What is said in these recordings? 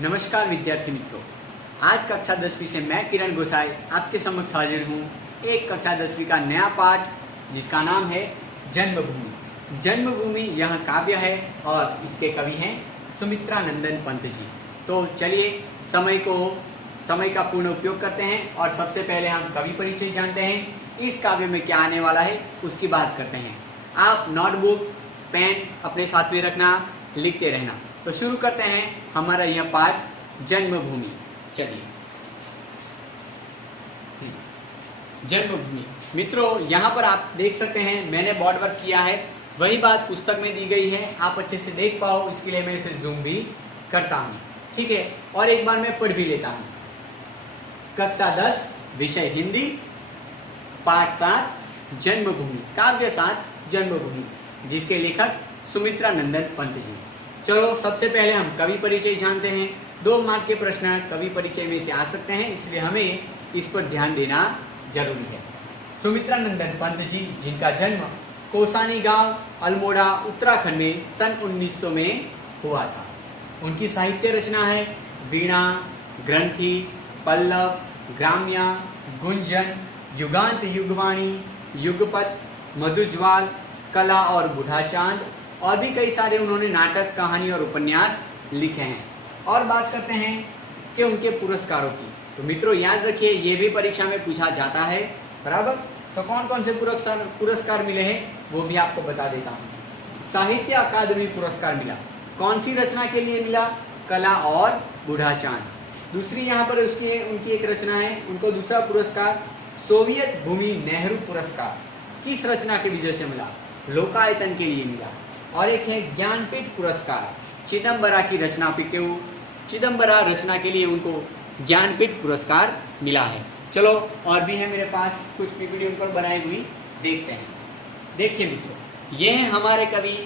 नमस्कार विद्यार्थी मित्रों, आज कक्षा 10वीं से मैं किरण गोसाई आपके समक्ष हाजिर हूँ एक कक्षा 10वीं का नया पाठ जिसका नाम है जन्मभूमि। जन्मभूमि यह काव्य है और इसके कवि हैं सुमित्रा नंदन पंत जी। तो चलिए समय का पूर्ण उपयोग करते हैं और सबसे पहले हम कवि परिचय जानते हैं। इस काव्य में क्या आने वाला है उसकी बात करते हैं। आप नोटबुक पेन अपने साथ में रखना, लिखते रहना। तो शुरू करते हैं हमारा यह पाठ जन्मभूमि। चलिए, जन्मभूमि मित्रों, यहाँ पर आप देख सकते हैं मैंने बोर्ड वर्क किया है, वही बात पुस्तक में दी गई है, आप अच्छे से देख पाओ इसके लिए मैं इसे जूम भी करता हूँ, ठीक है। और एक बार मैं पढ़ भी लेता हूँ। कक्षा 10 विषय हिंदी, पाठ 7 जन्मभूमि, काव्य 7 जन्मभूमि, जिसके लेखक सुमित्रा नंदन पंत जी। चलो सबसे पहले हम कवि परिचय जानते हैं। 2 मार्क के प्रश्न कवि परिचय में से आ सकते हैं, इसलिए हमें इस पर ध्यान देना जरूरी है। सुमित्रा नंदन पंत जी, जिनका जन्म कोसानी गांव अल्मोड़ा उत्तराखंड में सन 1900 में हुआ था। उनकी साहित्य रचना है वीणा, ग्रंथि, पल्लव, ग्राम्या, गुंजन, युगांत युगवाणी, युगपत, मधुज्वाल, कला और बूढ़ा चांद और भी कई सारे उन्होंने नाटक, कहानी और उपन्यास लिखे हैं। और बात करते हैं कि उनके पुरस्कारों की। तो मित्रों याद रखिए, ये भी परीक्षा में पूछा जाता है, बराबर। तो कौन कौन से पुरस्कार मिले हैं वो भी आपको बता देता हूँ। साहित्य अकादमी पुरस्कार मिला, कौन सी रचना के लिए मिला? कला और बूढ़ा चांद। दूसरी यहाँ पर उनकी एक रचना है, उनको दूसरा पुरस्कार सोवियत भूमि नेहरू पुरस्कार किस रचना की वजह से मिला? लोकायतन के लिए मिला। और एक है ज्ञानपीठ पुरस्कार, चिदम्बरा की रचना चिदम्बरा रचना के लिए उनको ज्ञानपीठ पुरस्कार मिला है। चलो और भी है मेरे पास कुछ पीपीटी उन पर बनाई हुई, देखते हैं। देखिए मित्रों, ये हैं हमारे कवि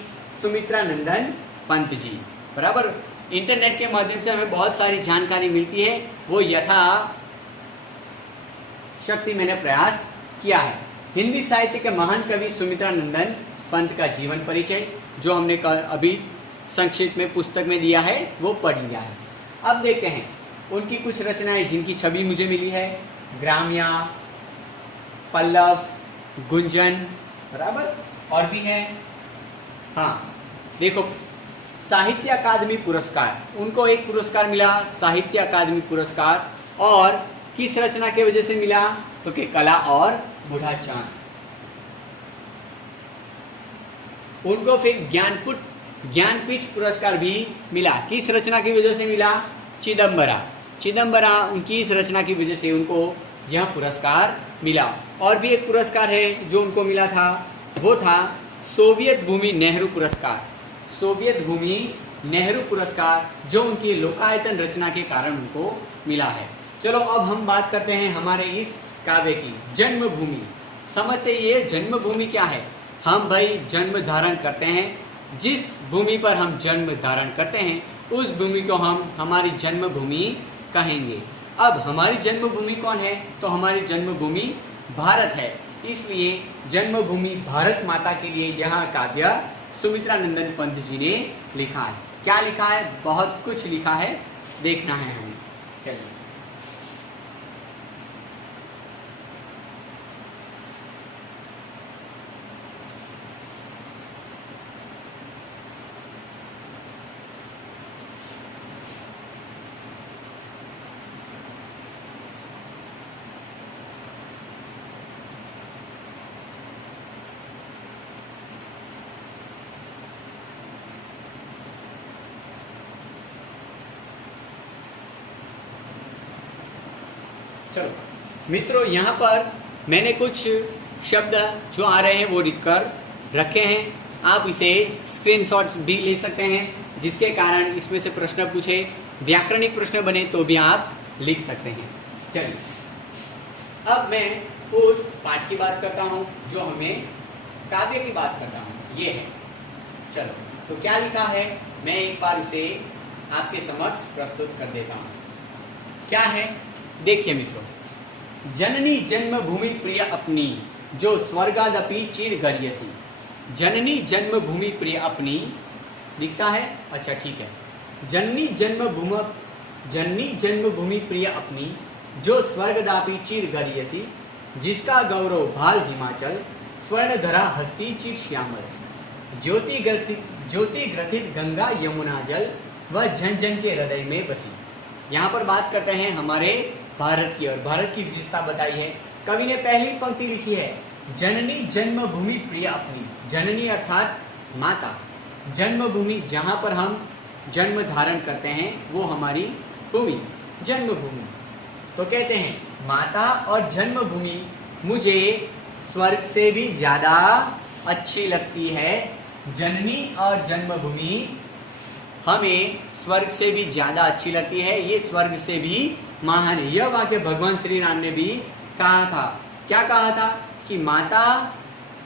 सुमित्रा नंदन पंत जी, बराबर। इंटरनेट के माध्यम से हमें बहुत सारी जानकारी मिलती है, वो यथा शक्ति मैंने प्रयास किया है। हिंदी साहित्य के महान कवि सुमित्रा नंदन पंत का जीवन परिचय जो हमने अभी संक्षिप्त में पुस्तक में दिया है वो पढ़ लिया है। अब देखते हैं उनकी कुछ रचनाएं जिनकी छवि मुझे मिली है। ग्राम्या, पल्लव, गुंजन, बराबर। और भी है, हाँ देखो, साहित्य अकादमी पुरस्कार, उनको एक पुरस्कार मिला साहित्य अकादमी पुरस्कार। और किस रचना के वजह से मिला? तो कि कला और बूढ़ा चांद। उनको फिर ज्ञानपीठ पुरस्कार भी मिला, किस रचना की वजह से मिला? चिदम्बरा उनकी इस रचना की वजह से उनको यह पुरस्कार मिला। और भी एक पुरस्कार है जो उनको मिला था, वो था सोवियत भूमि नेहरू पुरस्कार। सोवियत भूमि नेहरू पुरस्कार जो उनकी लोकायतन रचना के कारण उनको मिला है। चलो अब हम बात करते हैं हमारे इस काव्य की, जन्मभूमि। समझते ये जन्मभूमि क्या है? हम भाई जन्म धारण करते हैं, जिस भूमि पर हम जन्म धारण करते हैं उस भूमि को हम हमारी जन्मभूमि कहेंगे। अब हमारी जन्मभूमि कौन है? तो हमारी जन्मभूमि भारत है, इसलिए जन्मभूमि भारत माता के लिए यह काव्य सुमित्रा नंदन पंत जी ने लिखा है। क्या लिखा है? बहुत कुछ लिखा है, देखना है हमें। चलिए, चलो मित्रों, यहाँ पर मैंने कुछ शब्द जो आ रहे हैं वो लिख कर रखे हैं। आप इसे स्क्रीनशॉट भी ले सकते हैं, जिसके कारण इसमें से प्रश्न पूछे, व्याकरणिक प्रश्न बने तो भी आप लिख सकते हैं। चलिए, अब मैं उस पाठ की बात करता हूँ जो हमें काव्य की बात करता हूँ, ये है। चलो, तो क्या लिखा है मैं एक बार उसे आपके समक्ष प्रस्तुत कर देता हूँ। क्या है? देखिए मित्रों, जननी जन्मभूमि प्रिय अपनी, जो स्वर्गादपि चिर गर्यसी। जननी जन्मभूमि प्रिय अपनी दिखता है, अच्छा ठीक है। जननी जननी जन्मभूमि प्रिय अपनी, जो स्वर्गदापी चीर गरियसी, जिसका गौरव भाल हिमाचल, स्वर्णधरा हस्ती चीर श्यामल, ज्योति ग्रथित गंगा यमुना जल, वह जन जन के हृदय में बसी। यहाँ पर बात करते हैं हमारे भारत की, और भारत की विशेषता बताई है। कवि ने पहली पंक्ति लिखी है, जननी जन्मभूमि प्रिय अपनी। जननी अर्थात माता, जन्मभूमि जहाँ पर हम जन्म धारण करते हैं वो हमारी भूमि, जन्मभूमि। तो कहते हैं माता और जन्मभूमि मुझे स्वर्ग से भी ज्यादा अच्छी लगती है। जननी और जन्मभूमि हमें स्वर्ग से भी ज्यादा अच्छी लगती है, ये स्वर्ग से भी महान है। यह वाक्य भगवान श्री राम ने भी कहा था। क्या कहा था कि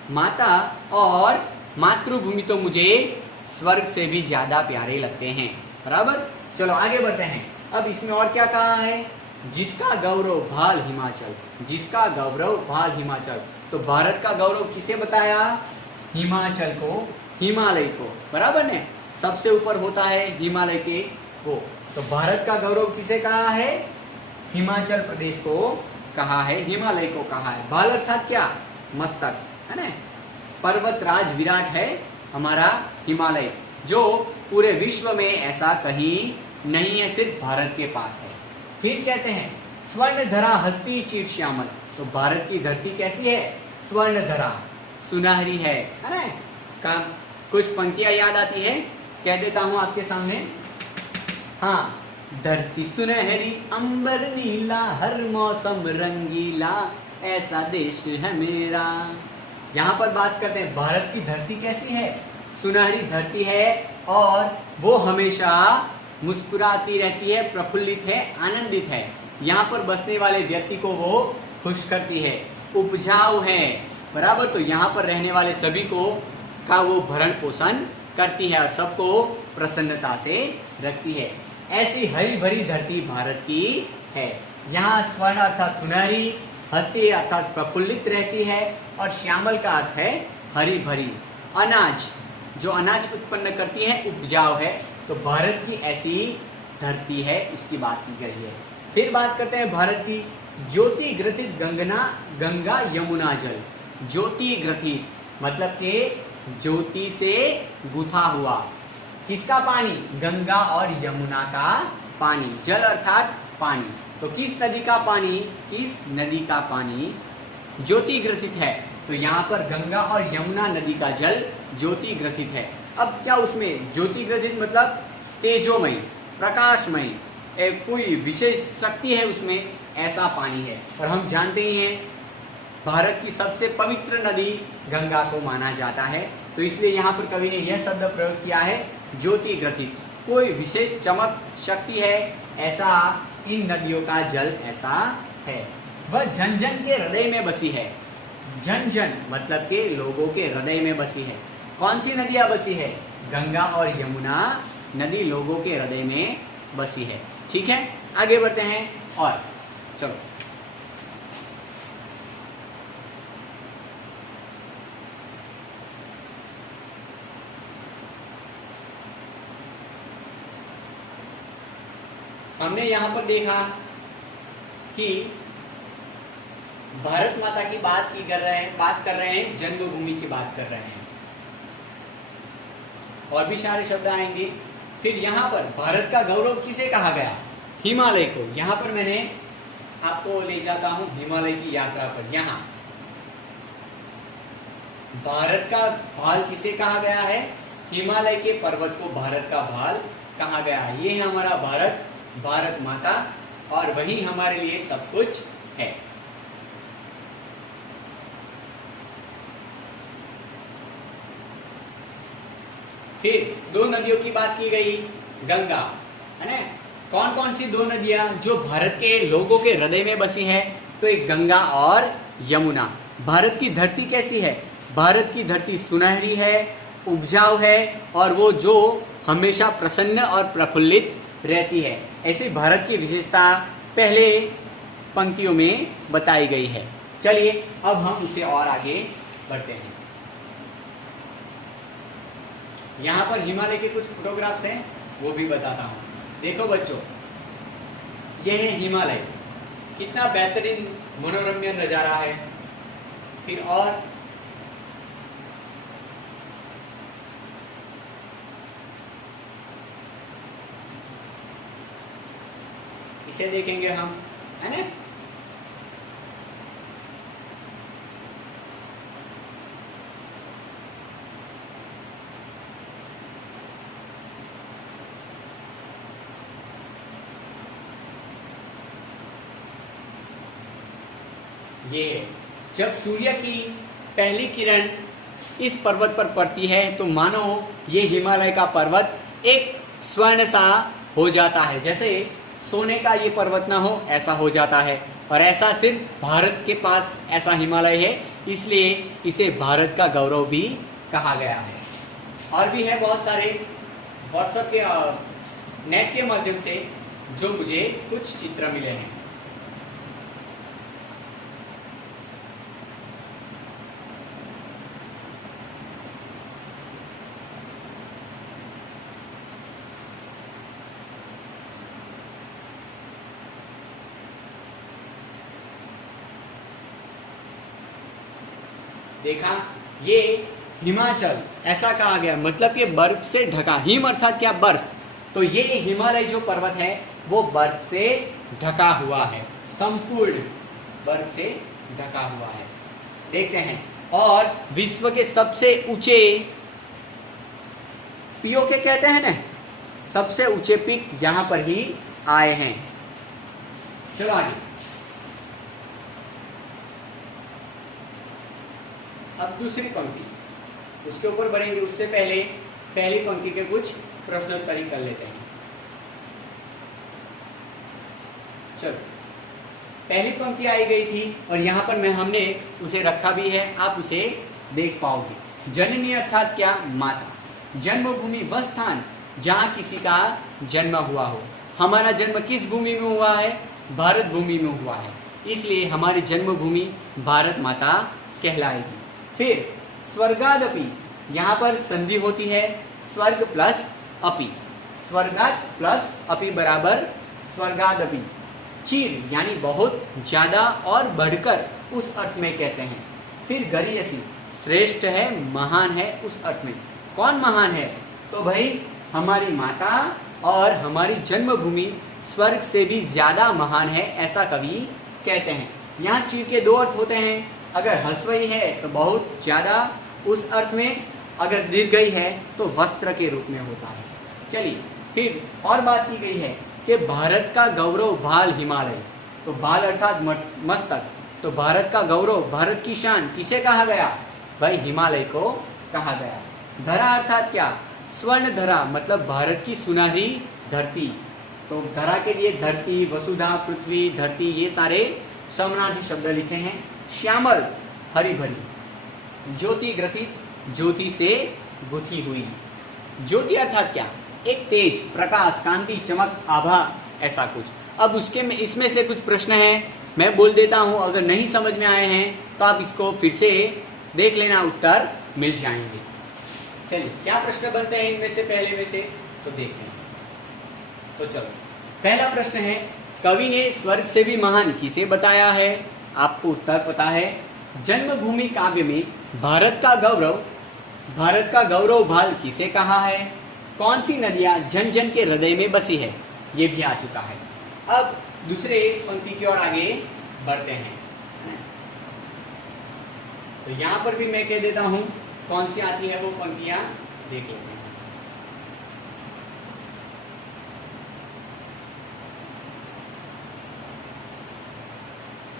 माता और मातृभूमि तो मुझे स्वर्ग से भी ज्यादा प्यारे लगते हैं। बराबर, चलो आगे बढ़ते हैं। अब इसमें और क्या कहा है, जिसका गौरव भाल हिमाचल, जिसका गौरव भाल हिमाचल। तो भारत का गौरव किसे बताया, हिमाचल को, हिमालय को। बराबर ने, सबसे ऊपर होता है हिमालय के वो। तो भारत का गौरव किसे कहा है, हिमाचल प्रदेश को कहा है, हिमालय को कहा है। बाल अर्थात क्या, मस्तक, है ना। पर्वतराज विराट है हमारा हिमालय, जो पूरे विश्व में ऐसा कहीं नहीं है, सिर्फ भारत के पास है। फिर कहते हैं स्वर्णधरा हस्ती चीर श्यामल। तो भारत की धरती कैसी है, स्वर्णधरा, सुनहरी है ना। कुछ पंक्तियां याद आती है, कह देता हूं आपके सामने। हाँ, धरती सुनहरी अंबर नीला, हर मौसम रंगीला, ऐसा देश है मेरा। यहाँ पर बात करते हैं भारत की धरती कैसी है, सुनहरी धरती है, और वो हमेशा मुस्कुराती रहती है, प्रफुल्लित है, आनंदित है। यहाँ पर बसने वाले व्यक्ति को वो खुश करती है, उपजाऊ है। बराबर, तो यहाँ पर रहने वाले सभी को का वो भरण पोषण करती है और सबको प्रसन्नता से रखती है। ऐसी हरी भरी धरती भारत की है। यहाँ स्वर्ण अर्थात सुनहरी, हस्ती अर्थात प्रफुल्लित रहती है, और श्यामल का अर्थ है हरी भरी। अनाज, जो अनाज उत्पन्न करती है, उपजाऊ है। तो भारत की ऐसी धरती है, उसकी बात की गई है। फिर बात करते हैं भारत की, ज्योति ग्रथित गंगा यमुना जल। ज्योति ग्रथित मतलब के ज्योति से गुथा हुआ, किसका पानी, गंगा और यमुना का पानी। जल अर्थात पानी, तो किस नदी का पानी, किस नदी का पानी ज्योति ग्रथित है। तो यहाँ पर गंगा और यमुना नदी का जल ज्योति ग्रथित है। अब क्या उसमें ज्योति ग्रथित मतलब तेजोमय, प्रकाशमय, कोई विशेष शक्ति है उसमें, ऐसा पानी है। और हम जानते ही हैं भारत की सबसे पवित्र नदी गंगा को माना जाता है। तो इसलिए यहाँ पर कवि ने यह शब्द प्रयोग किया है, ज्योति ग्रथित, कोई विशेष चमक शक्ति है, ऐसा इन नदियों का जल ऐसा है। वह जन जन के हृदय में बसी है। जन जन मतलब के लोगों के हृदय में बसी है। कौन सी नदियाँ बसी है, गंगा और यमुना नदी लोगों के हृदय में बसी है। ठीक है, आगे बढ़ते हैं। और चलो हमने यहाँ पर देखा कि भारत माता की बात कर रहे हैं, जन्मभूमि की बात कर रहे हैं, और भी सारे शब्द आएंगे। फिर यहाँ पर भारत का गौरव किसे कहा गया, हिमालय को। यहाँ पर मैंने आपको ले जाता हूँ हिमालय की यात्रा पर। यहाँ भारत का भाल किसे कहा गया है, हिमालय के पर्वत को भारत का भाल कहा गया है। ये है हमारा भारत, भारत माता, और वही हमारे लिए सब कुछ है। फिर दो नदियों की बात की गई, गंगा, है ना। कौन कौन सी दो नदियां जो भारत के लोगों के हृदय में बसी है, तो एक गंगा और यमुना। भारत की धरती कैसी है, भारत की धरती सुनहरी है, उपजाऊ है, और वो जो हमेशा प्रसन्न और प्रफुल्लित रहती है। ऐसी भारत की विशेषता पहले पंक्तियों में बताई गई है। चलिए अब हम उसे और आगे बढ़ते हैं। यहाँ पर हिमालय के कुछ फोटोग्राफ्स हैं, वो भी बताता हूँ। देखो बच्चों, यह है हिमालय। कितना बेहतरीन मनोरम्य नज़ारा है। फिर और इसे देखेंगे हम, है ना। ये जब सूर्य की पहली किरण इस पर्वत पर पड़ती है तो मानो ये हिमालय का पर्वत एक स्वर्ण सा हो जाता है, जैसे सोने का ये पर्वत ना हो ऐसा हो जाता है। और ऐसा सिर्फ भारत के पास ऐसा हिमालय है, इसलिए इसे भारत का गौरव भी कहा गया है। और भी है बहुत सारे व्हाट्सएप के नेट के माध्यम से जो मुझे कुछ चित्र मिले हैं। देखा, ये हिमाचल ऐसा कहा गया, मतलब ये बर्फ से ढका। हिम अर्थात क्या, बर्फ। तो ये हिमालय जो पर्वत है वो बर्फ से ढका हुआ है, संपूर्ण बर्फ से ढका हुआ है। देखते हैं, और विश्व के सबसे ऊंचे पीओके कहते हैं ना, सबसे ऊंचे पीक यहां पर ही आए हैं। चलो आगे। अब दूसरी पंक्ति, उसके ऊपर बढ़ेंगे, उससे पहले पहली पंक्ति के कुछ प्रश्नोत्तरी कर लेते हैं। चलो, पहली पंक्ति आई गई थी और यहाँ पर हमने उसे रखा भी है, आप उसे देख पाओगे। जननी अर्थात क्या, माता। जन्मभूमि वह स्थान जहाँ किसी का जन्म हुआ हो। हमारा जन्म किस भूमि में हुआ है, भारत भूमि में हुआ है, इसलिए हमारी जन्मभूमि भारत माता कहलाएगी। फिर स्वर्गादपि, यहाँ पर संधि होती है, स्वर्ग प्लस अपि, स्वर्गात प्लस अपि बराबर स्वर्गादपि। चिर यानी बहुत ज्यादा और बढ़कर, उस अर्थ में कहते हैं। फिर गरीयसी, श्रेष्ठ है, महान है, उस अर्थ में। कौन महान है, तो भाई हमारी माता और हमारी जन्मभूमि स्वर्ग से भी ज्यादा महान है, ऐसा कवि कहते हैं। यहाँ चिर के दो अर्थ होते हैं, अगर ह्रस्वई है तो बहुत ज्यादा उस अर्थ में, अगर दीर्घई है तो वस्त्र के रूप में होता है। चलिए, फिर और बात की गई है कि भारत का गौरव भाल हिमालय। तो भाल अर्थात मस्तक, तो भारत का गौरव, भारत की शान किसे कहा गया, भाई हिमालय को कहा गया। धरा अर्थात क्या, स्वर्ण धरा, मतलब भारत की सुनहरी धरती। तो धरा के लिए धरती, वसुधा, पृथ्वी, धरती, ये सारे समानार्थी शब्द लिखे हैं। श्यामल, हरी भरी। ज्योति ग्रथित, ज्योति से गुथी हुई। ज्योति अर्थात क्या, एक तेज, प्रकाश, कांति, चमक, आभा, ऐसा कुछ। अब उसके में इसमें से कुछ प्रश्न हैं, मैं बोल देता हूं, अगर नहीं समझ में आए हैं तो आप इसको फिर से देख लेना, उत्तर मिल जाएंगे। चलिए, क्या प्रश्न बनते हैं इनमें से, पहले में से तो देखते हैं। तो चलो, पहला प्रश्न है, कवि ने स्वर्ग से भी महान किसे बताया है। आपको उत्तर पता है। जन्मभूमि काव्य में भारत का गौरव भाल किसे कहा है। कौन सी नदियां जन जन के हृदय में बसी है, ये भी आ चुका है। अब दूसरे पंक्ति की ओर आगे बढ़ते हैं। तो यहां पर भी मैं कह देता हूं कौन सी आती है, वो पंक्तियां देख लेते हैं।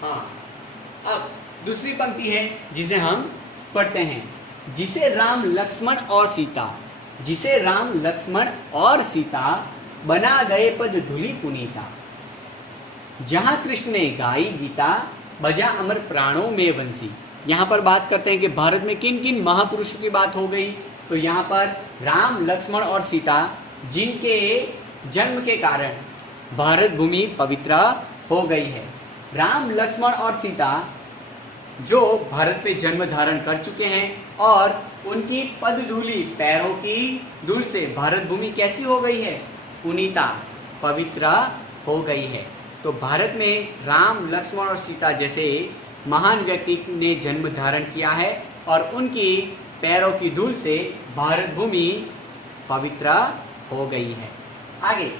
हाँ, अब दूसरी पंक्ति है जिसे हम पढ़ते हैं। जिसे राम लक्ष्मण और सीता बना गए पद धूलि पुनीता। जहां कृष्ण ने गाई गीता, बजा अमर प्राणों में वंशी। यहाँ पर बात करते हैं कि भारत में किन किन महापुरुषों की बात हो गई। तो यहाँ पर राम, लक्ष्मण और सीता, जिनके जन्म के कारण भारत भूमि पवित्र हो गई है। राम, लक्ष्मण और सीता जो भारत पे जन्म धारण कर चुके हैं और उनकी पद धूलि, पैरों की धूल से भारत भूमि कैसी हो गई है, पुनीता, पवित्र हो गई है। तो भारत में राम, लक्ष्मण और सीता जैसे महान व्यक्ति ने जन्म धारण किया है और उनकी पैरों की धूल से भारत भूमि पवित्र हो गई है। आगे,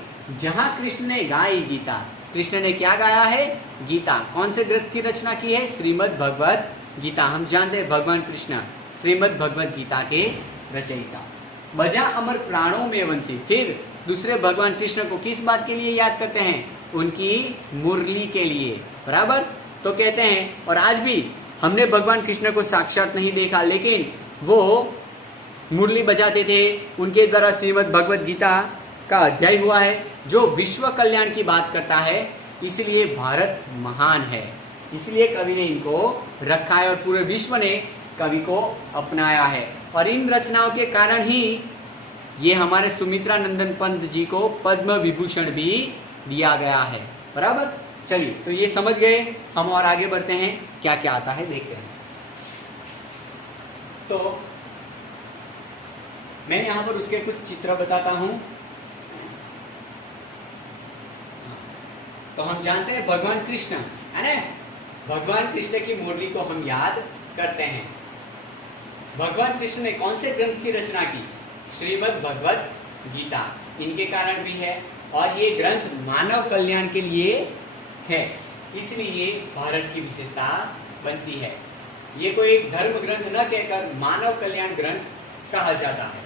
जहाँ कृष्ण ने गाई गीता, कृष्ण ने क्या गाया है? गीता। कौन से ग्रंथ की रचना की है? श्रीमद् भगवत गीता। हम जानते हैं भगवान कृष्ण श्रीमद् भगवत गीता के रचयिता। बजा अमर प्राणों में वंशी। फिर दूसरे भगवान कृष्ण को किस बात के लिए याद करते हैं? उनकी मुरली के लिए, बराबर। तो कहते हैं, और आज भी हमने भगवान कृष्ण को साक्षात नहीं देखा, लेकिन वो मुरली बजाते थे, उनके द्वारा श्रीमद् भगवत गीता का अध्याय हुआ है जो विश्व कल्याण की बात करता है। इसलिए भारत महान है, इसलिए कवि ने इनको रखा है और पूरे विश्व ने कवि को अपनाया है। और इन रचनाओं के कारण ही ये हमारे सुमित्रा नंदन पंत जी को पद्म विभूषण भी दिया गया है, बराबर। चलिए, तो ये समझ गए, हम और आगे बढ़ते हैं, क्या क्या आता है देखते हैं। तो मैं यहाँ पर उसके कुछ चित्र बताता हूँ। तो हम जानते हैं भगवान कृष्ण, है ना, भगवान कृष्ण की मुरली को हम याद करते हैं। भगवान कृष्ण ने कौन से ग्रंथ की रचना की? श्रीमद् भगवत गीता। इनके कारण भी है, और ये ग्रंथ मानव कल्याण के लिए है, इसलिए भारत की विशेषता बनती है। ये कोई एक धर्म ग्रंथ न कहकर मानव कल्याण ग्रंथ कहा जाता है।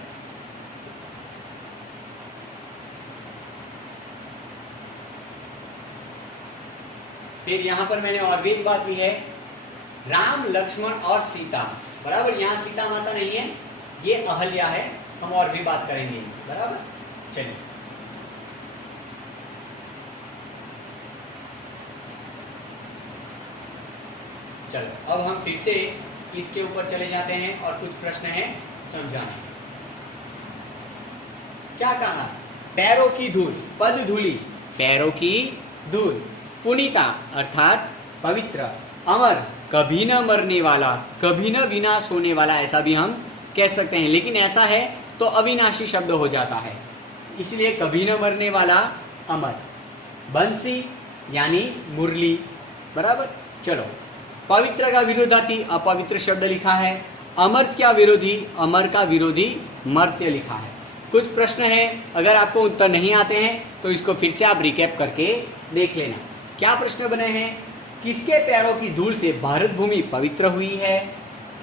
फिर यहाँ पर मैंने और भी एक बात की है, राम, लक्ष्मण और सीता, बराबर। यहाँ सीता माता नहीं है, ये अहल्या है। हम और भी बात करेंगे, बराबर। चलिए, चलो अब हम फिर से इसके ऊपर चले जाते हैं और कुछ प्रश्न हैं समझाने। क्या कहा? पैरों की धूल, पद धूली, पैरों की धूल। पुनीता अर्थात पवित्र। अमर, कभी न मरने वाला, कभी न विनाश होने वाला, ऐसा भी हम कह सकते हैं, लेकिन ऐसा है तो अविनाशी शब्द हो जाता है, इसलिए कभी न मरने वाला अमर। बंसी यानी मुरली, बराबर। चलो, पवित्र का विरोधार्थी अपवित्र शब्द लिखा है। अमर्त्य का विरोधी, अमर का विरोधी मर्त्य लिखा है। कुछ प्रश्न है, अगर आपको उत्तर नहीं आते हैं तो इसको फिर से आप रिकैप करके देख लेना। क्या प्रश्न बने हैं? किसके पैरों की धूल से भारत भूमि पवित्र हुई है?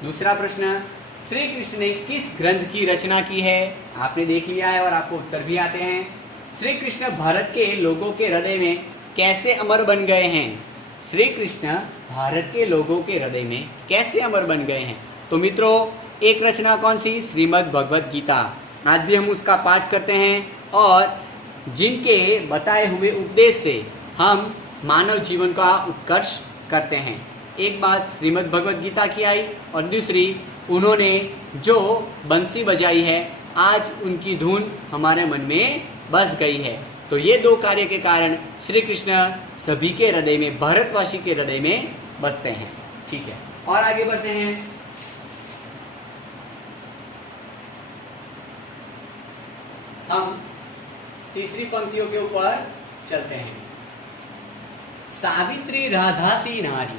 दूसरा प्रश्न, श्री कृष्ण ने किस ग्रंथ की रचना की है? आपने देख लिया है और आपको उत्तर भी आते हैं। श्री कृष्ण भारत के लोगों के हृदय में कैसे अमर बन गए हैं? श्री कृष्ण भारत के लोगों के हृदय में कैसे अमर बन गए हैं? तो मित्रों, एक रचना कौन सी? श्रीमद् भगवत गीता। आज भी हम उसका पाठ करते हैं और जिनके बताए हुए उपदेश से हम मानव जीवन का उत्कर्ष करते हैं। एक बात श्रीमद् भगवत गीता की आई और दूसरी उन्होंने जो बंसी बजाई है, आज उनकी धुन हमारे मन में बस गई है। तो ये दो कार्य के कारण श्री कृष्ण सभी के हृदय में, भारतवासी के हृदय में बसते हैं। ठीक है, और आगे बढ़ते हैं। हम तीसरी पंक्तियों के ऊपर चलते हैं। सावित्री राधासी नारी,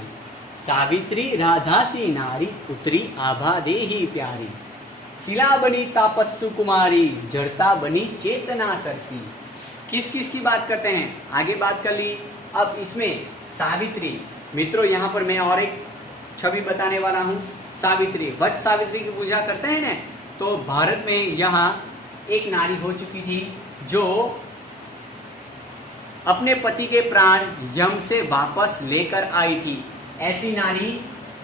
सावित्री राधासी नारी, उतरी आभा देही प्यारी। शिला बनी तापस्सु कुमारी, जड़ता बनी चेतना सरसी। किस किस की बात करते हैं? आगे बात कर ली। अब इसमें सावित्री, मित्रों यहाँ पर मैं और एक छवि बताने वाला हूँ। सावित्री, वट सावित्री की पूजा करते हैं ना, तो भारत में यहाँ एक नारी हो चुकी थी जो अपने पति के प्राण यम से वापस लेकर आई थी। ऐसी नारी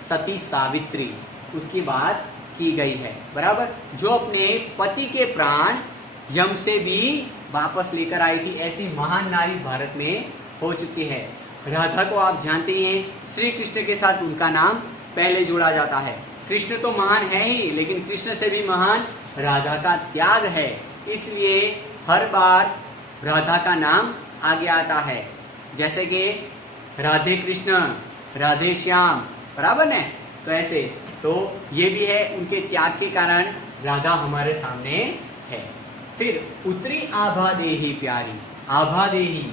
सती सावित्री, उसकी बात की गई है, बराबर। जो अपने पति के प्राण यम से भी वापस लेकर आई थी, ऐसी महान नारी भारत में हो चुकी है। राधा को आप जानते ही हैं, श्री कृष्ण के साथ उनका नाम पहले जोड़ा जाता है। कृष्ण तो महान है ही, लेकिन कृष्ण से भी महान राधा का त्याग है, इसलिए हर बार राधा का नाम आगे आता है। जैसे कि राधे कृष्ण, राधे श्याम, बराबर ने, तो ऐसे तो ये भी है, उनके त्याग के कारण राधा हमारे सामने है। फिर उतरी आभा देही प्यारी, आभा देही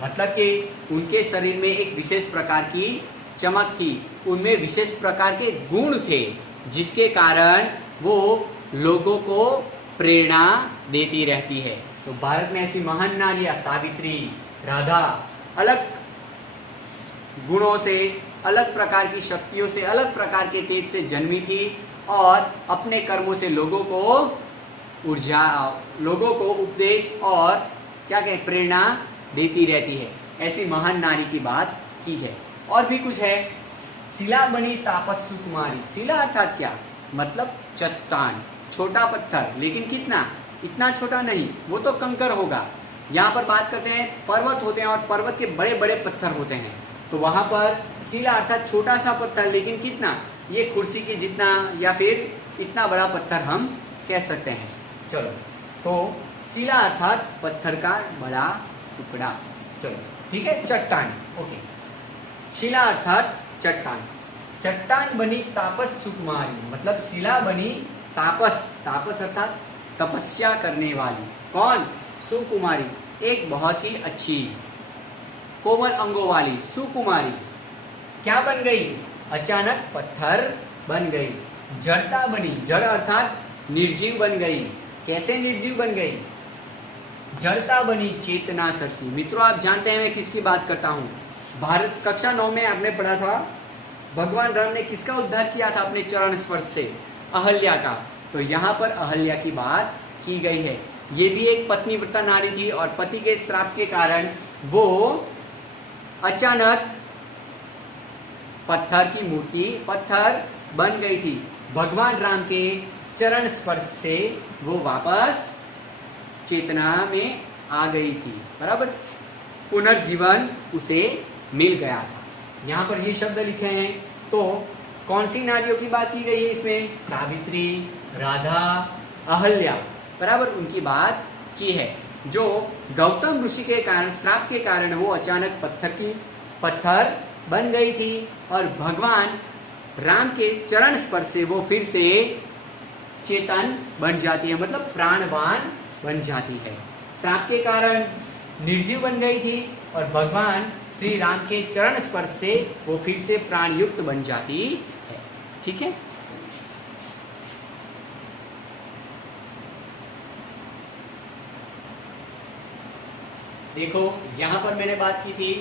मतलब कि उनके शरीर में एक विशेष प्रकार की चमक थी, उनमें विशेष प्रकार के गुण थे, जिसके कारण वो लोगों को प्रेरणा देती रहती है। तो भारत में ऐसी महान नारियां सावित्री, राधा अलग गुणों से, अलग प्रकार की शक्तियों से, अलग प्रकार के तेज से जन्मी थी और अपने कर्मों से लोगों को ऊर्जा, लोगों को उपदेश और क्या कहें प्रेरणा देती रहती है। ऐसी महान नारी की बात की है। और भी कुछ है, शिला बनी तापस्सु कुमारी। शिला अर्थात क्या, मतलब चट्टान, छोटा पत्थर, लेकिन कितना, इतना छोटा नहीं, वो तो कंकर होगा। यहाँ पर बात करते हैं पर्वत होते हैं और पर्वत के बड़े बड़े पत्थर होते हैं, तो वहां पर शिला अर्थात छोटा सा पत्थर, लेकिन कितना, ये कुर्सी के जितना या फिर इतना बड़ा पत्थर हम कह सकते हैं। चलो, तो शिला अर्थात पत्थर का बड़ा टुकड़ा। चलो ठीक है, चट्टान, ओके। शिला अर्थात चट्टान, चट्टान बनी तापस सुकुमारी, मतलब शिला बनी तापस, तापस अर्थात तपस्या करने वाली। कौन, सुकुमारी, एक बहुत ही अच्छी कोमल अंगों वाली सुकुमारी क्या बन गई, अचानक पत्थर बन गई। जड़ता बनी, जड़ अर्थात निर्जीव बन गई। कैसे निर्जीव बन गई, जड़ता बनी चेतना सरसी। मित्रों आप जानते हैं मैं किसकी बात करता हूँ, भारत कक्षा 9 में आपने पढ़ा था भगवान राम ने किसका उद्धार किया था अपने चरण स्पर्श से, अहल्या का। तो यहाँ पर अहल्या की बात की गई है। ये भी एक पत्नीव्रता नारी थी और पति के श्राप के कारण वो अचानक पत्थर की मूर्ति, पत्थर बन गई थी। भगवान राम के चरण स्पर्श से वो वापस चेतना में आ गई थी, बराबर, पुनर्जीवन उसे मिल गया था। यहाँ पर ये शब्द लिखे हैं, तो कौन सी नारियों की बात की गई है इसमें, सावित्री, राधा, अहल्या, बराबर, उनकी बात की है, जो गौतम ऋषि के कारण, श्राप के कारण वो अचानक पत्थर बन गई थी और भगवान राम के चरण स्पर्श से वो फिर से चेतन बन जाती है, मतलब प्राणवान बन जाती है। श्राप के कारण निर्जीव बन गई थी और भगवान श्री राम के चरण स्पर्श से वो फिर से प्राण युक्त बन जाती है। ठीक है, देखो यहाँ पर मैंने बात की थी,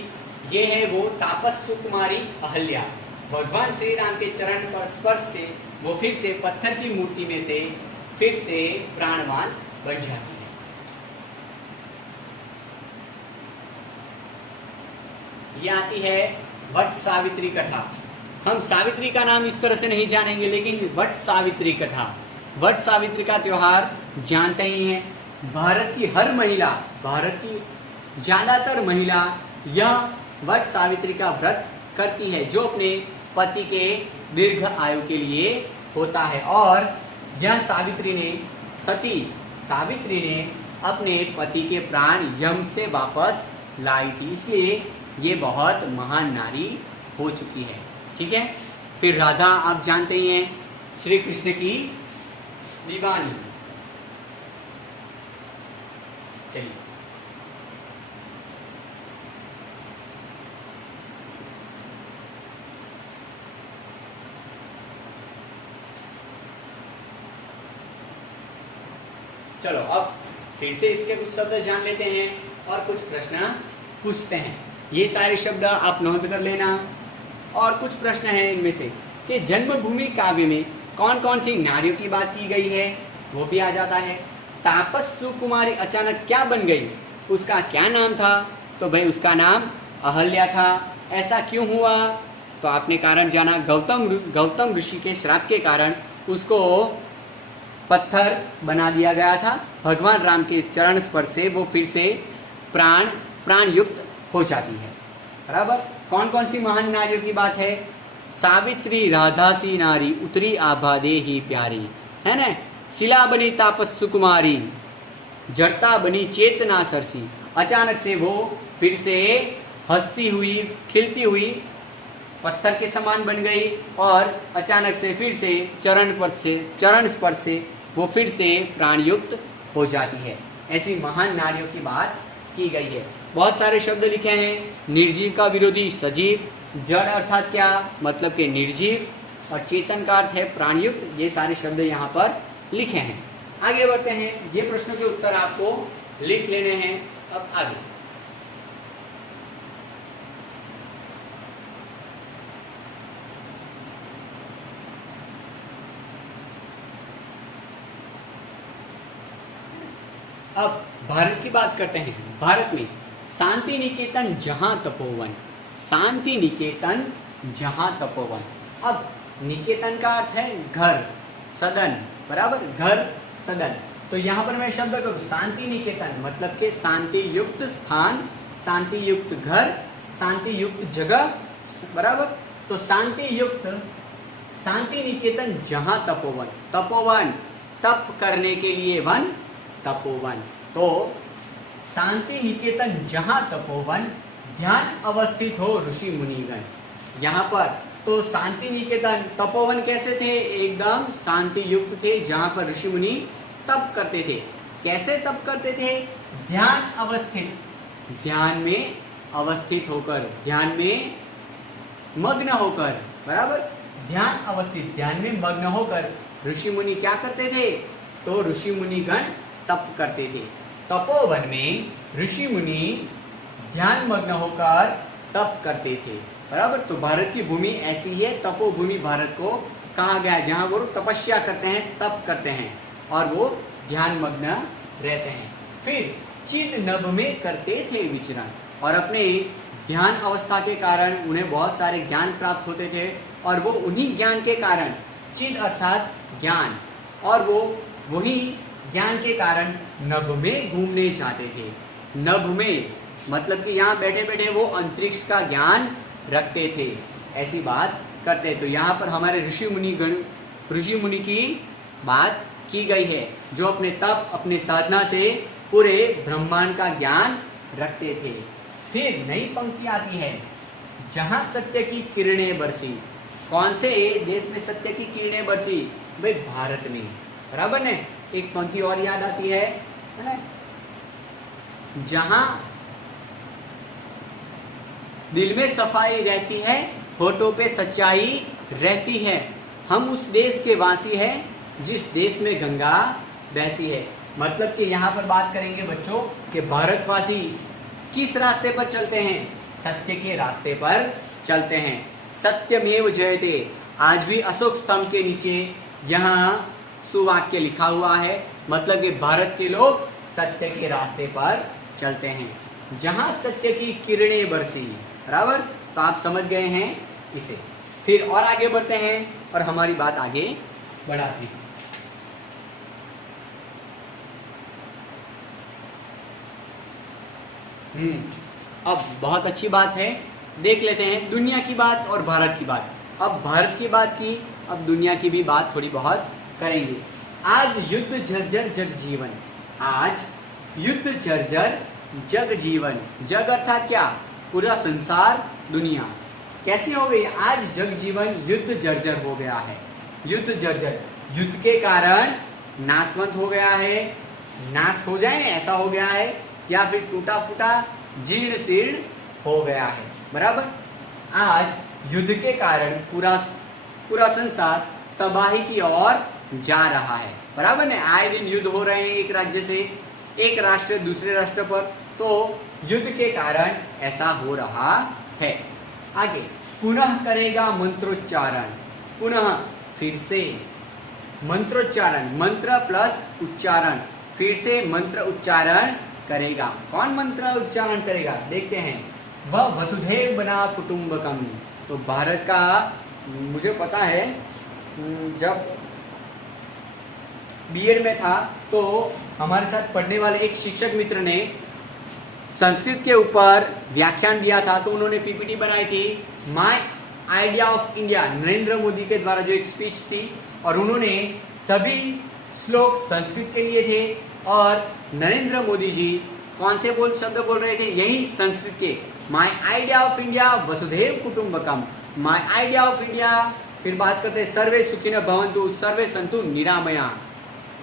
ये है वो तापस सुकुमारी अहल्या। भगवान श्री राम के चरण पर स्पर्श से वो फिर से पत्थर की मूर्ति में से फिर से प्राणवान बन जाती है। ये आती है वट सावित्री कथा। हम सावित्री का नाम इस तरह से नहीं जानेंगे, लेकिन वट सावित्री कथा, वट सावित्री का त्योहार जानते ही हैं। भारत की हर महिला, भारत की ज्यादातर महिला यह वट सावित्री का व्रत करती है, जो अपने पति के दीर्घ आयु के लिए होता है। और यह सावित्री ने, सती सावित्री ने अपने पति के प्राण यम से वापस लाई थी, इसलिए ये बहुत महान नारी हो चुकी है। ठीक है, फिर राधा आप जानते ही हैं, श्री कृष्ण की दीवानी। चलिए, चलो अब फिर से इसके कुछ शब्द जान लेते हैं और कुछ प्रश्न पूछते हैं। ये सारे शब्द आप नोट कर लेना। और कुछ प्रश्न हैं इनमें से कि जन्मभूमि काव्य में कौन कौन सी नारियों की बात की गई है, वो भी आ जाता है। तापस सुकुमारी अचानक क्या बन गई, उसका क्या नाम था, तो भाई उसका नाम अहल्या था। ऐसा क्यों हुआ, तो आपने कारण जाना, गौतम ऋषि के श्राप के कारण उसको पत्थर बना दिया गया था। भगवान राम के चरण स्पर्श से वो फिर से प्राण युक्त हो जाती है, बराबर। कौन कौन सी महान नारियों की बात है, सावित्री, राधा सी नारी, उतरी आभा दे ही प्यारी, है ना। शिला बनी तापस सुकुमारी, जड़ता बनी चेतना सरसी। अचानक से वो फिर से हंसती हुई, खिलती हुई पत्थर के समान बन गई और अचानक से फिर से चरण स्पर्श से वो फिर से प्राणयुक्त हो जाती है। ऐसी महान नारियों की बात की गई है। बहुत सारे शब्द लिखे हैं। निर्जीव का विरोधी सजीव, जड़ अर्थात क्या, मतलब कि निर्जीव, और चेतन का अर्थ है प्राणयुक्त। ये सारे शब्द यहाँ पर लिखे हैं। आगे बढ़ते हैं, ये प्रश्नों के उत्तर आपको लिख लेने हैं। अब आगे अब भारत की बात करते हैं। भारत में शांति निकेतन जहां तपोवन, शांति निकेतन जहां तपोवन। अब निकेतन का अर्थ है घर, सदन, बराबर, घर सदन। तो यहाँ पर मैं शब्द करूँ शांति निकेतन, मतलब कि शांति युक्त स्थान, शांति युक्त घर, शांति युक्त जगह, बराबर। तो शांति निकेतन जहां तपोवन, तपोवन तप करने के लिए वन, तपोवन। तो शांति निकेतन जहां तपोवन, ध्यान अवस्थित हो ऋषि मुनिगण। यहाँ पर तो शांति निकेतन, तपोवन कैसे थे, एकदम शांति युक्त थे, जहां पर ऋषि मुनि तप करते थे। कैसे तप करते थे, ध्यान अवस्थित, ध्यान में अवस्थित होकर, ध्यान में मग्न होकर, बराबर, ध्यान अवस्थित, ध्यान में मग्न होकर ऋषि मुनि क्या करते थे, तो ऋषि मुनि गण तप करते थे। तपोवन में ऋषि मुनि ध्यान मग्न होकर तप करते थे, बराबर। तो भारत की भूमि ऐसी है, तपोभूमि भारत को कहा गया है, जहां वो तपस्या करते हैं, तप करते हैं और वो ध्यान मग्न रहते हैं। फिर चिद नभ में करते थे विचरण, और अपने ध्यान अवस्था के कारण उन्हें बहुत सारे ज्ञान प्राप्त होते थे, और वो उन्हीं ज्ञान के कारण, चिद अर्थात ज्ञान, और वो वही ज्ञान के कारण नभ में घूमने जाते थे। नभ में मतलब कि यहाँ बैठे बैठे वो अंतरिक्ष का ज्ञान रखते थे, ऐसी बात करते। तो यहाँ पर हमारे ऋषि मुनि की बात की गई है, जो अपने तप, अपने साधना से पूरे ब्रह्मांड का ज्ञान रखते थे। फिर नई पंक्ति आती है, जहां सत्य की किरणें बरसी। कौन से देश में सत्य की किरणें बरसी, भाई भारत में, बराबर ने। एक पंक्ति और याद आती है ना, जहां दिल में सफाई रहती है, होठों पे सच्चाई रहती है, हम उस देश के वासी हैं जिस देश में गंगा बहती है। मतलब कि यहाँ पर बात करेंगे बच्चों कि भारतवासी किस रास्ते पर चलते हैं, सत्य के रास्ते पर चलते हैं। सत्यमेव जयते, आज भी अशोक स्तंभ के नीचे यहाँ सुवाक्य लिखा हुआ है, मतलब कि भारत के लोग सत्य के रास्ते पर चलते हैं। जहाँ सत्य की किरणें बरसी, बराबर। तो आप समझ गए हैं इसे। फिर और आगे बढ़ते हैं और हमारी बात आगे बढ़ाते हैं। अब बहुत अच्छी बात है, देख लेते हैं दुनिया की बात और भारत की बात। अब भारत की बात की, अब दुनिया की भी बात थोड़ी बहुत करेंगे। आज युद्ध जर्जर जग जीवन, आज युद्ध जर्जर जग जीवन, जग अर्थात क्या, पूरा संसार, दुनिया कैसी हो गई, आज जग जीवन युद्ध जर्जर हो गया है। युद्ध जर्जर, युद्ध के कारण नाशवंत हो गया है, नाश हो जाए ना, ऐसा हो गया है, या फिर टूटा फूटा जीर्ण शीर्ण हो गया है, बराबर। आज युद्ध के कारण पूरा संसार तबाही की ओर जा रहा है, बराबर ने। आए दिन युद्ध हो रहे हैं, एक राज्य से एक राष्ट्र दूसरे राष्ट्र पर, तो युद्ध के कारण ऐसा हो रहा है। आगे, पुनः करेगा मंत्रोच्चारण, पुनः फिर से मंत्रोच्चारण, मंत्र प्लस उच्चारण, फिर से मंत्र उच्चारण करेगा। कौन मंत्र उच्चारण करेगा, देखते हैं। वह वसुधैव बना कुटुंबकम। तो भारत का, मुझे पता है जब बीएड में था तो हमारे साथ पढ़ने वाले एक शिक्षक मित्र ने संस्कृत के ऊपर व्याख्यान दिया था, तो उन्होंने पीपीटी बनाई थी, my idea of India, Narendra Modi के द्वारा जो एक स्पीच थी, और उन्होंने सभी श्लोक संस्कृत के लिए थे, और नरेंद्र मोदी जी कौन से शब्द बोल रहे थे, यही संस्कृत के, माय आइडिया ऑफ इंडिया वसुधैव कुटुंबकम, माय आइडिया ऑफ इंडिया। फिर बात करते हैं सर्वे सुखिनः भवन्तु सर्वे सन्तु निरामया।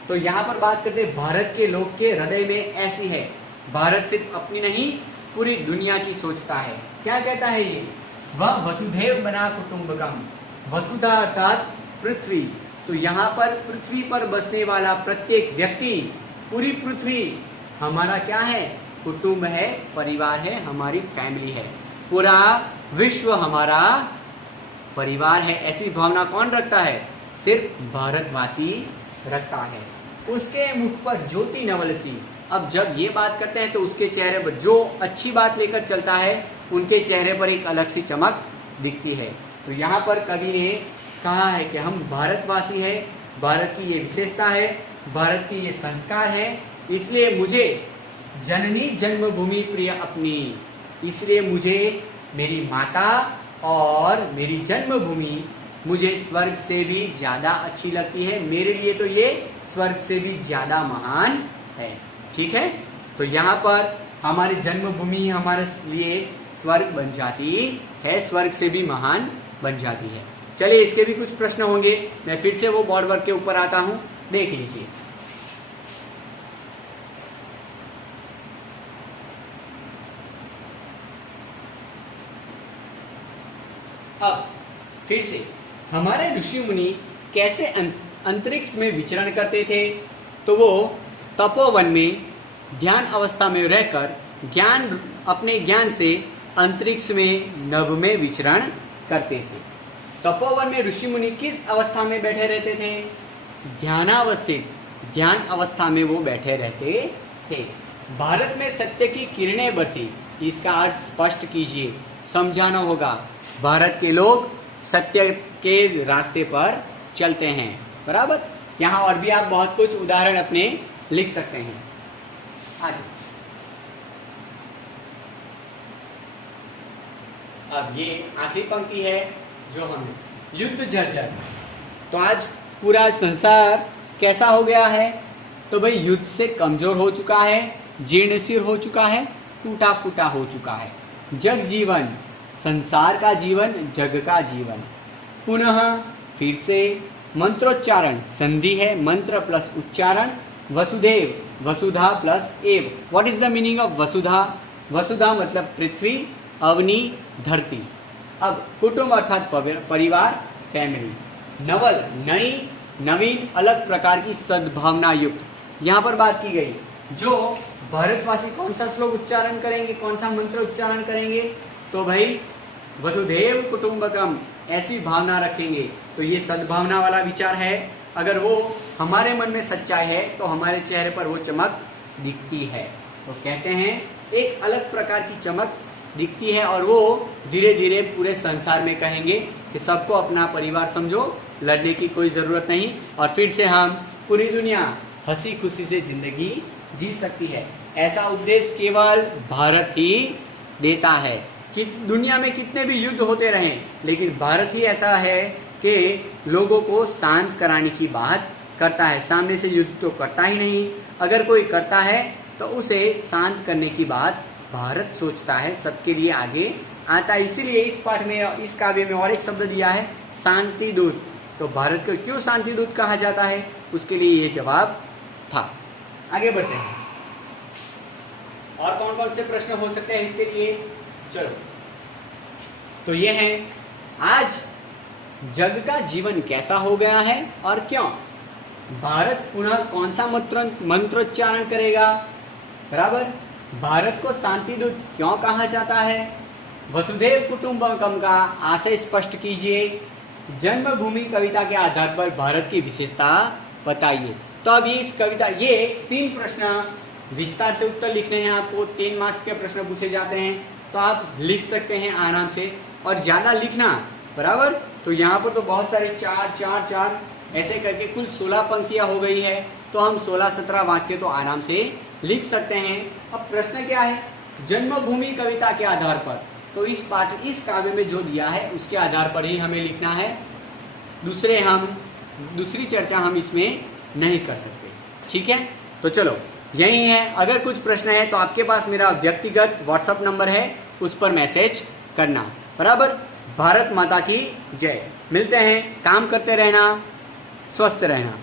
तो यहाँ पर बात करते हैं भारत के लोग के हृदय में ऐसी है, भारत सिर्फ अपनी नहीं पूरी दुनिया की सोचता है। क्या कहता है ये? वह वसुधैव बना कुटुंबकम, वसुधा अर्थात पृथ्वी। तो यहाँ पर पृथ्वी पर बसने वाला प्रत्येक व्यक्ति, पूरी पृथ्वी हमारा क्या है? कुटुंब है, परिवार है, हमारी फैमिली है। पूरा विश्व हमारा परिवार है। ऐसी भावना कौन रखता है? सिर्फ भारतवासी रखता है। उसके मुख पर ज्योति नवलसी। अब जब ये बात करते हैं तो उसके चेहरे पर, जो अच्छी बात लेकर चलता है उनके चेहरे पर एक अलग सी चमक दिखती है। तो यहाँ पर कवि ने कहा है कि हम भारतवासी हैं, भारत की ये विशेषता है, भारत की ये संस्कार है, इसलिए मुझे जननी जन्मभूमि प्रिय अपनी, इसलिए मुझे मेरी माता और मेरी जन्मभूमि मुझे स्वर्ग से भी ज़्यादा अच्छी लगती है। मेरे लिए तो ये स्वर्ग से भी ज़्यादा महान है। ठीक है, तो यहाँ पर हमारी जन्मभूमि हमारे लिए स्वर्ग बन जाती है, स्वर्ग से भी महान बन जाती है। चलिए, इसके भी कुछ प्रश्न होंगे, मैं फिर से वो बोर्ड वर्क के ऊपर आता हूँ, देख लीजिए। अब फिर से हमारे ऋषि मुनि कैसे अंतरिक्ष में विचरण करते थे? तो वो तपोवन में ध्यान अवस्था में रहकर अपने ज्ञान से अंतरिक्ष में नभ में विचरण करते थे। तपोवन में ऋषि मुनि किस अवस्था में बैठे रहते थे? ध्यानावस्थित, ध्यान अवस्था में वो बैठे रहते थे। भारत में सत्य की किरणें बरसी, इसका अर्थ स्पष्ट कीजिए, समझाना होगा। भारत के लोग सत्य के रास्ते पर चलते हैं, बराबर। यहाँ और भी आप बहुत कुछ उदाहरण अपने लिख सकते हैं। आगे अब ये आखिरी पंक्ति है जो हमें, युद्ध जर्जर। तो आज पूरा संसार कैसा हो गया है? तो भाई युद्ध से कमजोर हो चुका है, जीर्णशीर्ण हो चुका है, टूटा फूटा हो चुका है। जग जीवन, संसार का जीवन, जग का जीवन। पुनः फिर से मंत्रोच्चारण, संधि है, मंत्र प्लस उच्चारण। वसुदेव, वसुधा प्लस एव। What is the meaning of वसुधा? वसुधा मतलब पृथ्वी, अवनी धरती। अब कुटुंब अर्थात परिवार, फैमिली। नवल, नई, नवीन, अलग प्रकार की सद्भावना युक्त। यहाँ पर बात की गई, जो भारतवासी कौन सा श्लोक उच्चारण करेंगे, कौन सा मंत्र उच्चारण करेंगे? तो भाई वसुधैव कुटुंबकम, ऐसी भावना रखेंगे। तो ये सद्भावना वाला विचार है। अगर वो हमारे मन में सच्चाई है तो हमारे चेहरे पर वो चमक दिखती है। तो कहते हैं एक अलग प्रकार की चमक दिखती है, और वो धीरे धीरे पूरे संसार में कहेंगे कि सबको अपना परिवार समझो, लड़ने की कोई ज़रूरत नहीं, और फिर से हम पूरी दुनिया हंसी खुशी से ज़िंदगी जी सकती है। ऐसा उपदेश केवल भारत ही देता है कि दुनिया में कितने भी युद्ध होते रहें, लेकिन भारत ही ऐसा है कि लोगों को शांत कराने की बात करता है। सामने से युद्ध तो करता ही नहीं, अगर कोई करता है तो उसे शांत करने की बात भारत सोचता है, सबके लिए आगे आता है। इसीलिए इस पाठ में, इस काव्य में और एक शब्द दिया है, शांति दूत। तो भारत को क्यों शांति दूत कहा जाता है, उसके लिए ये जवाब था। आगे बढ़ते हैं, और कौन कौन से प्रश्न हो सकते हैं इसके लिए? चलो, तो ये है आज जग का जीवन कैसा हो गया है और क्यों? भारत पुनः कौन सा मंत्रोच्चारण करेगा, बराबर। भारत को शांति दूत क्यों कहा जाता है? वसुधैव कुटुंबकम का आशय स्पष्ट कीजिए। जन्मभूमि कविता के आधार पर भारत की विशेषता बताइए। तो अब इस कविता, ये 3 प्रश्न विस्तार से उत्तर लिखने हैं आपको। 3 मार्क्स के प्रश्न पूछे जाते हैं, तो आप लिख सकते हैं आराम से, और ज़्यादा लिखना, बराबर। तो यहाँ पर तो बहुत सारे 4 4 4 ऐसे करके कुल 16 पंक्तियाँ हो गई है, तो हम 16-17 वाक्य तो आराम से लिख सकते हैं। अब प्रश्न क्या है? जन्मभूमि कविता के आधार पर। तो इस काव्य में जो दिया है उसके आधार पर ही हमें लिखना है, दूसरी चर्चा हम इसमें नहीं कर सकते। ठीक है, तो चलो यही है। अगर कुछ प्रश्न है तो आपके पास मेरा व्यक्तिगत व्हाट्सअप नंबर है, उस पर मैसेज करना, बराबर। भारत माता की जय। मिलते हैं, काम करते रहना, स्वस्थ रहना।